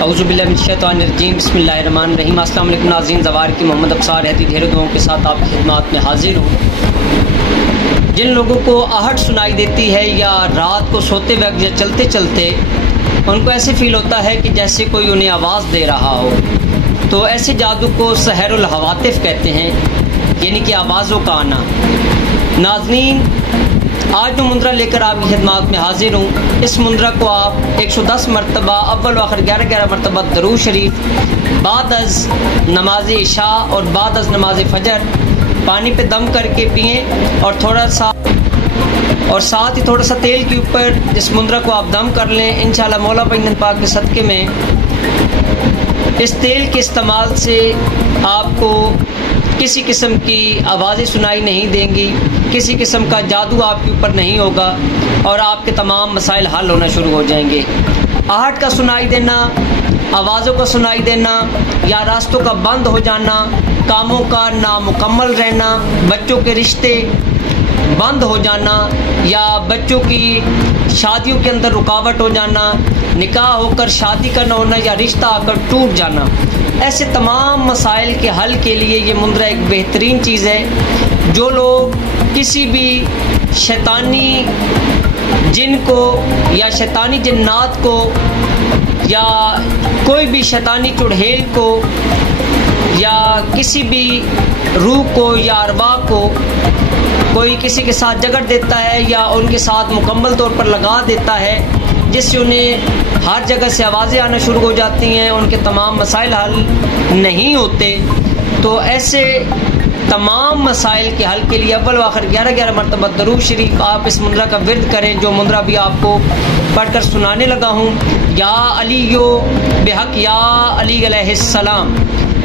اعوذ باللہ من الشیطان الرجیم بسم اللہ الرحمن الرحیم۔ السلام علیکم ناظرین، زوار کی محمد ابصار ہیتی ڈھیر دعاؤں کے ساتھ آپ کی خدمات میں حاضر ہوں۔ جن لوگوں کو آہٹ سنائی دیتی ہے یا رات کو سوتے وقت یا چلتے چلتے ان کو ایسے فیل ہوتا ہے کہ جیسے کوئی انہیں آواز دے رہا ہو، تو ایسے جادو کو سحر الحواتف کہتے ہیں، یعنی کہ آوازوں کا آنا۔ ناظرین، آج جو مندرہ لے کر آپ کی خدمات میں حاضر ہوں، اس مندرہ کو آپ 110 مرتبہ اول و آخر 11 مرتبہ درود شریف بعد از نماز عشاء اور بعد از نماز فجر پانی پہ دم کر کے پئیں، اور ساتھ ہی تھوڑا سا تیل کے اوپر اس مندرہ کو آپ دم کر لیں۔ انشاءاللہ مولا پنجن پاک کے صدقے میں اس تیل کے استعمال سے آپ کو کسی قسم کی آوازیں سنائی نہیں دیں گی، کسی قسم کا جادو آپ کے اوپر نہیں ہوگا، اور آپ کے تمام مسائل حل ہونا شروع ہو جائیں گے۔ آہٹ کا سنائی دینا، آوازوں کا سنائی دینا، یا راستوں کا بند ہو جانا، کاموں کا نامکمل رہنا، بچوں کے رشتے بند ہو جانا، یا بچوں کی شادیوں کے اندر رکاوٹ ہو جانا، نکاح ہو کر شادی کا نہ ہونا یا رشتہ آ کر ٹوٹ جانا، ایسے تمام مسائل کے حل کے لیے یہ مندرہ ایک بہترین چیز ہے۔ جو لوگ کسی بھی شیطانی جن کو یا شیطانی جنات کو یا کوئی بھی شیطانی چڑھیل کو یا کسی بھی روح کو یا ارواح کو کوئی کسی کے ساتھ جگڑ دیتا ہے یا ان کے ساتھ مکمل طور پر لگا دیتا ہے، جس سے انہیں ہر جگہ سے آوازیں آنا شروع ہو جاتی ہیں، ان کے تمام مسائل حل نہیں ہوتے، تو ایسے تمام مسائل کے حل کے لیے اول و آخر 11 مرتبہ درود شریف آپ اس مندرہ کا ورد کریں، جو مندرہ بھی آپ کو پڑھ کر سنانے لگا ہوں۔ یا علیو بحق یا علی علیہ السلام،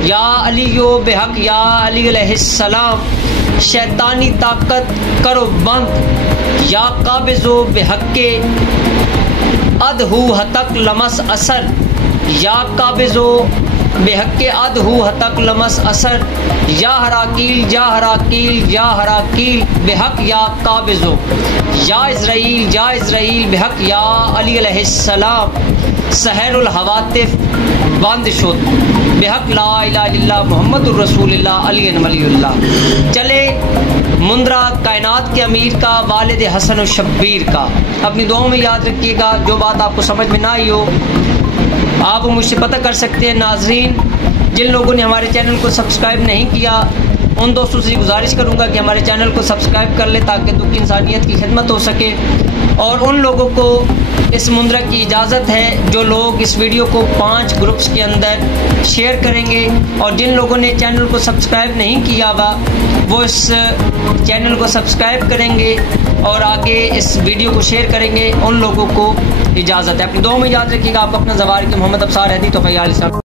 یا علیو بحق یا علی علیہ السلام، شیطانی طاقت کرو بند، یا قابضو بحق کے ادہو حتک لمس اثر، یا قابضو بحق کے ادہو حتک لمس اثر، یا حراکیل یا حراکیل یا حراکیل بحق یا قابضو، یا عزرائیل بحق یا علی علیہ السلام، سحر الحواتف بند شد بحق لا الہ الا اللہ محمد الرسول اللہ علی ولی اللہ۔ چلے مندرہ کائنات کے امیر کا، والد حسن و شبیر کا، اپنی دعاؤں میں یاد رکھیے گا۔ جو بات آپ کو سمجھ میں نہ آئی ہو آپ مجھ سے پتہ کر سکتے ہیں۔ ناظرین، جن لوگوں نے ہمارے چینل کو سبسکرائب نہیں کیا ان دوستوں سے گزارش کروں گا کہ ہمارے چینل کو سبسکرائب کر لیں تاکہ دکھ انسانیت کی خدمت ہو سکے، اور ان لوگوں کو اس مندرہ کی اجازت ہے جو لوگ اس ویڈیو کو 5 گروپس کے اندر شیئر کریں گے، اور جن لوگوں نے چینل کو سبسکرائب نہیں کیا ہوا وہ اس چینل کو سبسکرائب کریں گے اور آگے اس ویڈیو کو شیئر کریں گے، ان لوگوں کو اجازت ہے۔ اپنی دعاؤں میں یاد رکھیے گا۔ آپ اپنا زوار کی محمد ابصار ہیتی تو خیال